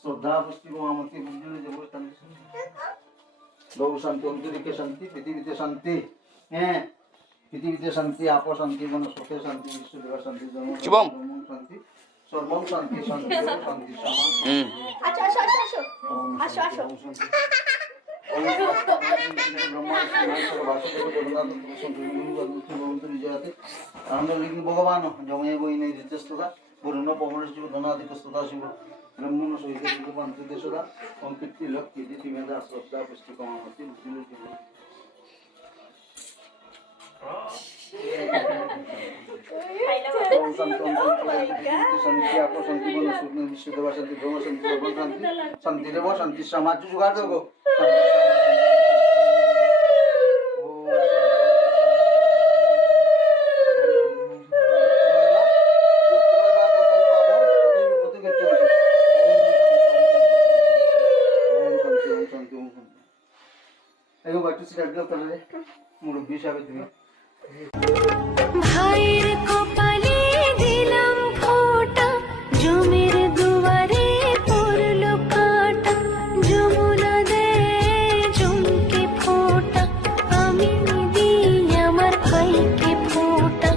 শ্রদ্ধা পুষ্টি মহামতি বুঝলে যে লৌ শান্তি অন্তরিকে শান্তি পৃথিবীতে শান্তি। হ্যাঁ, পৃথিবীতে শান্তি, আপ শান্তি, বনস্পতি শান্তি, বিশ্বদেবা শান্তি, জন্ম শান্তি, সর্বম শান্তি, শান্তি শান্তি ভগবান জমে বই নেই ঋতস্ততা বরুণ পবন শিব ধনাধিকস্ততা শিব ব্রহ্মণ সহিত দেশরা সংকীর্তি লক্ষ্মী মেধা শ্রদ্ধা পুষ্টি কমামতি শান্তি আপ শান্তি বনস্পতি বিশ্বদেবা শান্তি ব্রহ্ম শান্তি সর্বম শান্তি শান্তি দেব শান্তি সমাজ জোগাড় দেবো। মুরব্বী হিসাবে তুমি ভাইয়ের কপালে দিলাম ফোঁটা, জমির দুয়ারে পড়লো কাঁটা, যমুনা দেয় জমকে ফোঁটা, আমি দিই আমার ভাইকে ফোঁটা।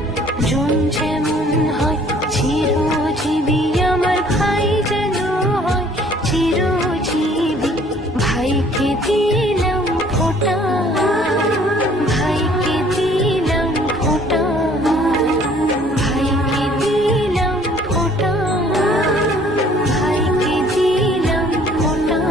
জম যেমন হয় চিরজীবী, আমার ভাই যেন হয় চিরজীবী। ভাইকে দিলাম ফোঁটা, ভাইকে দিলাম ফোঁটা, ভাইকে দিলাম ফোঁটা, ভাইকে দিলাম ফোঁটা।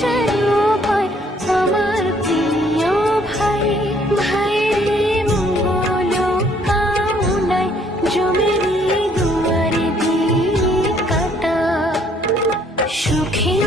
যেন হয় আমার প্রিয় ভাই। ভাইয়ের মঙ্গল কামনায় জমির দুয়ারে দিই কাটা। সুখে